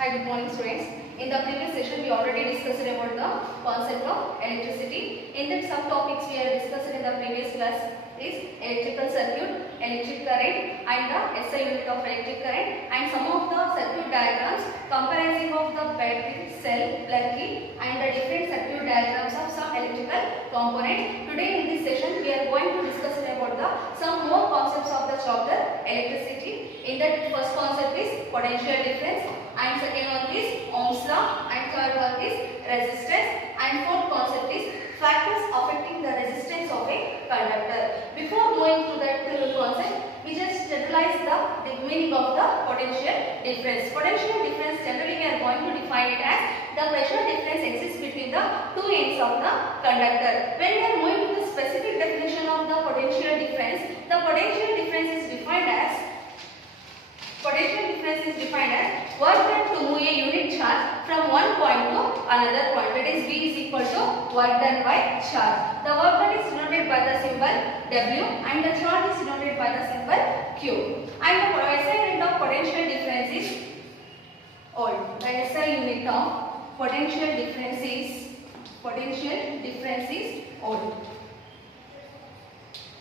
Hi, good morning students. In the previous session we already discussed about the concept of electricity. In that subtopics we have discussed in the previous class is electrical circuit, electric current and the SI unit of electric current and some of the circuit diagrams comprising of the battery, cell, plug key and the different circuit diagrams of some electrical component. Today in this session we are going to discuss about the some more concepts of the chapter electricity. In that first concept is potential difference and second one is Ohm's law and third one is resistance and fourth concept is factors affecting the resistance of a conductor. Before going to that concept, we just generalize the meaning of the potential difference. Potential difference generally we are going to define it as the pressure difference exists between the two ends of the conductor. When we are moving to the specific definition of the potential difference is defined as work done to move a unit charge from one point to another point. That is V is equal to work done by charge. The work done is denoted by the symbol W and the charge is denoted by the symbol Q. And the SI unit of potential difference is volt. The SI unit of potential difference is volt.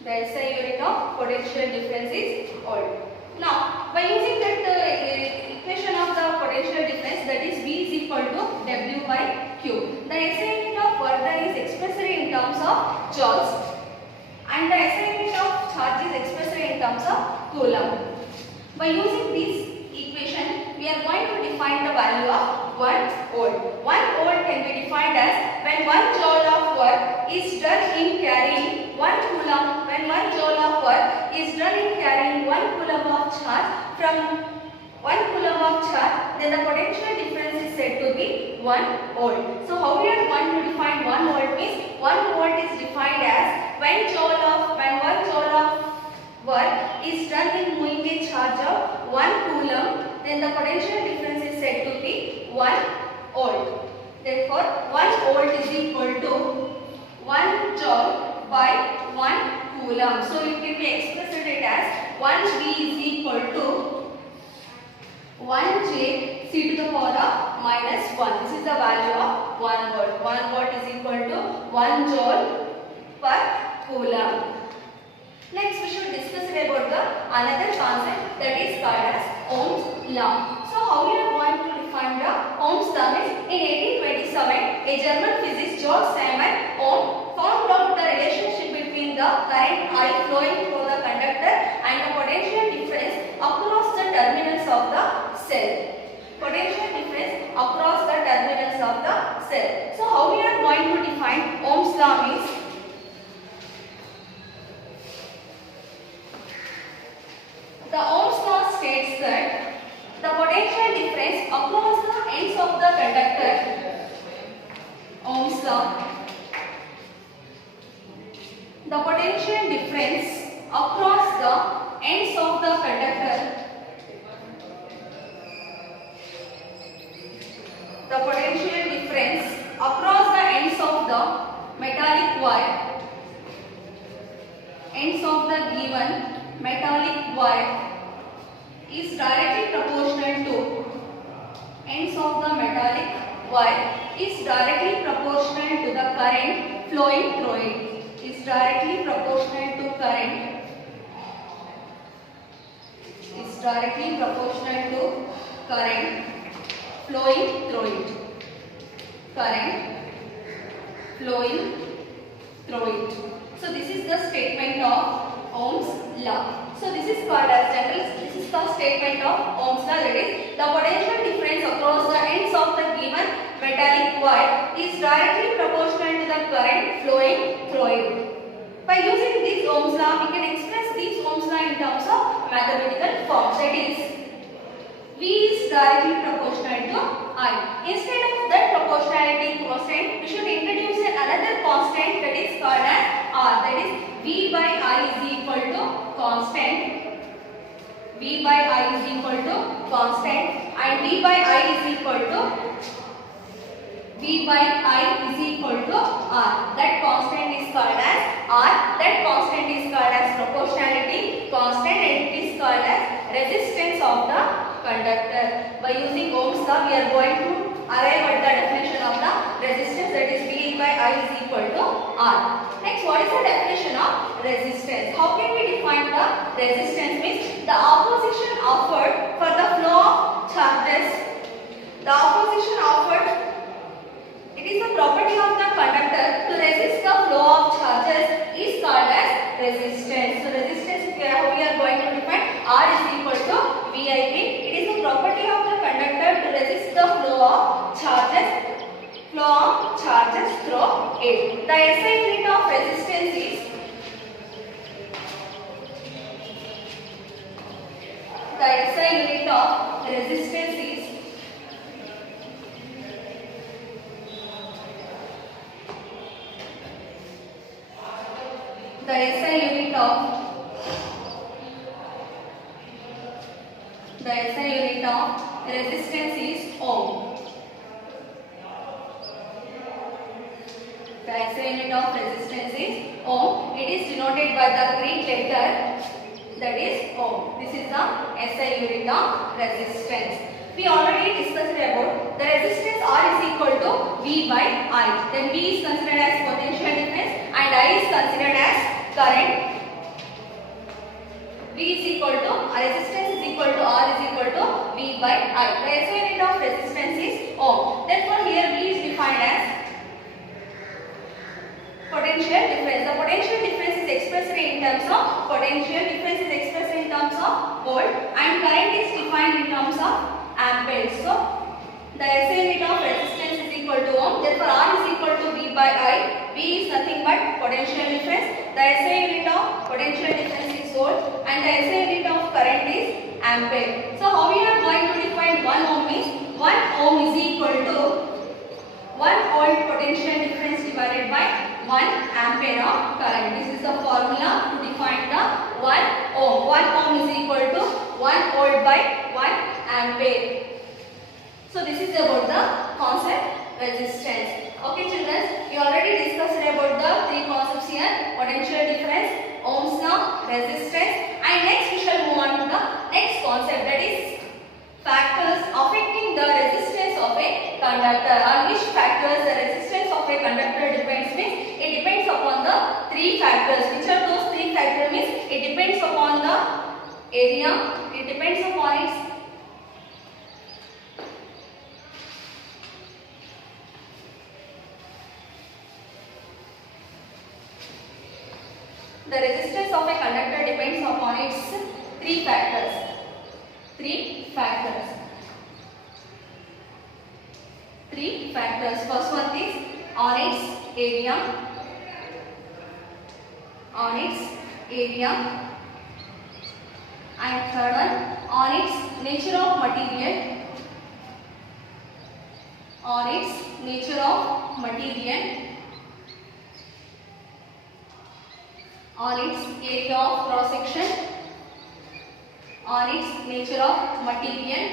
The SI unit of potential difference is volt. Now, by using that equation of the potential difference, that is V is equal to W by Q. The SI unit of work done is expressed in terms of joules and the SI unit of charge is expressed in terms of coulomb. By using this equation, we are going to define the value of 1 volt. 1 volt can be defined as when 1 joule of work is done in carrying 1 coulomb. When 1 joule of work is done in carrying 1 coulomb of charge from 1 coulomb of charge, then the potential difference is said to be 1 volt. So how we are going to define 1 volt means 1 volt is defined as when 1 joule of work is done in moving a charge of 1 coulomb, then the potential difference is said to be 1 volt. Therefore, 1 volt is equal to 1 joule by 1 coulomb. So it can be expressed it as 1 V is equal to 1 J C to the power of minus 1. This is the value of 1 volt. 1 volt is equal to 1 joule per coulomb. Next, we should discuss about the another concept that is called as Ohm's law. So, how we are going to define the Ohm's law is in 1827, a German physicist Georg Simon Ohm found out the relationship between the current I flowing through the conductor and the potential difference across the terminals of the cell. Potential difference across the terminals of the cell. So, how we are going to define Ohm's law means the Ohm's law states that the potential difference across the ends of the conductor, Ohm's law, the potential difference across the ends of the conductor, the potential difference across the ends of the metallic wire, ends of the given metallic wire is directly proportional to ends of the metallic wire is directly proportional to the current flowing through it. Is directly proportional to current. Is directly proportional to current flowing through it. Current flowing through it. So this is the statement of Ohm's law. So this is called as this is the statement of Ohm's law, that is the potential difference across the ends of the given metallic wire is directly proportional to the current flowing through it. By using this Ohm's law, we can express this Ohm's law in terms of mathematical form, that is V is directly proportional to I. Instead of that proportionality constant, we should introduce another constant that is called as R, that is V by I is equal to constant. V by I is equal to constant and V by I is equal to R. That constant is called as R. That constant is called as proportionality constant and it is called as resistance of the conductor. By using Ohm's law, we are going to arrive at the definition of the resistance, that is V by I is equal to R. Next, what is the definition of resistance? How can we define the resistance? Means the opposition offered for the flow of charges. The opposition offered, it is the property of the conductor to resist the flow of charges is called as resistance. So resistance, we are going to define R is equal to VIP. It is the property of the conductor to resist the flow of charges through it. The SI unit of resistance is ohm. The SI unit of resistance is ohm. It is denoted by the Greek letter, that is ohm. This is the SI unit of resistance. We already discussed about the resistance R is equal to V by I. Then V is considered as potential difference and I is considered as current. V is equal to, resistance is equal to R is equal to V by I. The SI unit of resistance is ohm. Therefore, here V is defined as potential difference. The potential difference is expressed in terms of volt and current is defined in terms of amperes. So, the SI unit of resistance is equal to ohm. Therefore, R is equal to V by I. V is nothing but potential difference. The SI unit of potential difference is volt and the SI unit of current is ampere. So, how we are going to define 1 ohm is 1 ohm is equal to 1 volt potential difference divided by 1 ampere of current. This is the formula to define the 1 ohm. 1 ohm is equal to 1 volt by 1 ampere. So this is about the concept resistance. Okay children, we already discussed about the 3 concepts here: potential difference, Ohm's law, resistance, and next we shall move on to the next concept, that is factors affecting the resistance of a conductor. On which factors the resistance of a conductor depends means it depends upon the 3 factors. Which are those 3 factors means it depends upon the area, it depends upon its the resistance of a conductor depends upon its 3 factors. 3 factors. First one is on its area. And third one on its nature of material. On its area of cross section, on its nature of material,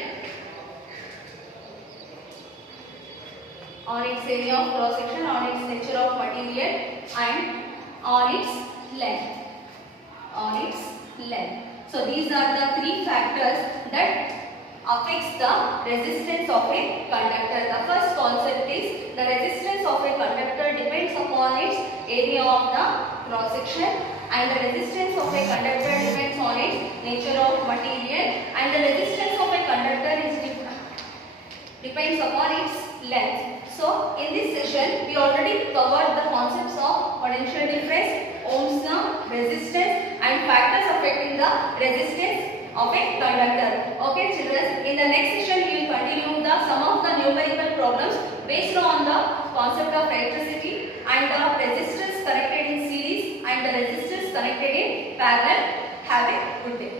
on its area of cross section, on its nature of material, and on its length. So these are the 3 factors that affects the resistance of a conductor. The first concept is the resistance of a conductor depends upon its area of the cross section, and the resistance of a conductor depends on its nature of material, and the resistance of a conductor depends upon its length. So in this session we already covered the concepts of potential difference, Ohm's law, resistance, and factors affecting the resistance of a conductor. Okay children, in the next session we will continue the some of the numerical problems based on the concept of electricity and the resistors connected in series and the resistors connected in parallel. Have a good day.